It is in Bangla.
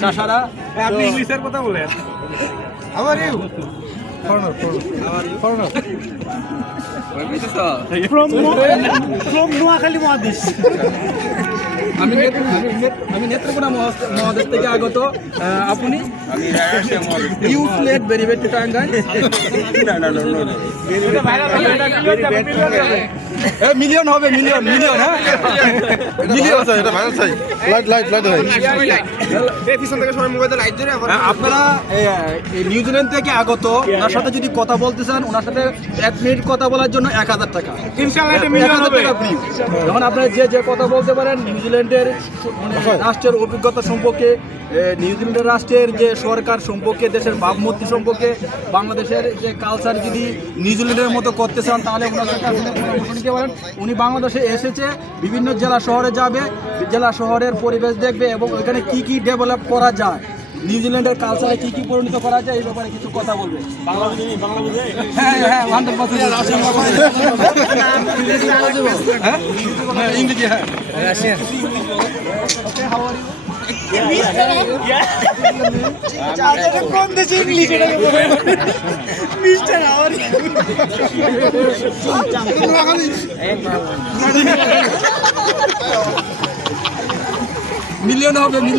চাষারা আপনি ইংলিশের কথা বলেন। How are you? Foreigner. From Noakhali মহাদেশ। আমি নেত্রকোনা মহাদেশ থেকে আগত। আপনি you played very bad to Tangail. Million হবে মিলিয়ন হ্যাঁ মিলিয়ন এটা ভাইরাল চাই। লাইট ভাই। আপনারা নিউজিল্যান্ড থেকে আগত, ওনার সাথে যদি কথা বলতে চান, ওনার সাথে 1 মিনিট কথা বলার জন্য 1000 টাকা। ইনশাআল্লাহ এটা মিলিয়ন হবে। যখন আপনারা যে কথা বলতে পারেন নিউজিল্যান্ডের রাষ্ট্রের অভিজ্ঞতা সম্পর্কে, নিউজিল্যান্ডের রাষ্ট্রের যে সরকার সম্পর্কে, দেশের ভাবমূর্তি সম্পর্কে, বাংলাদেশের যে কালচার যদি নিউজিল্যান্ডের মতো করতে চান তাহলে ওনার সাথে আপনি পরামর্শ নিতে পারেন। উনি বাংলাদেশে এসেছে, বিভিন্ন জেলা শহরে যাবে, জেলা শহরের পরিবেশ দেখবে এবং ওইখানে কি ডেভেলপ করা যায়, নিউজিল্যান্ডের কালচারে কি পরিণত করা যায় এই ব্যাপারে কিছু কথা বলবে। হ্যাঁ 100% ইংরেজি। হ্যাঁ কোন দেশে ইংলিশ এটাকে বলে? মিস্টার হাওয়ার মিলিয়ন হবে।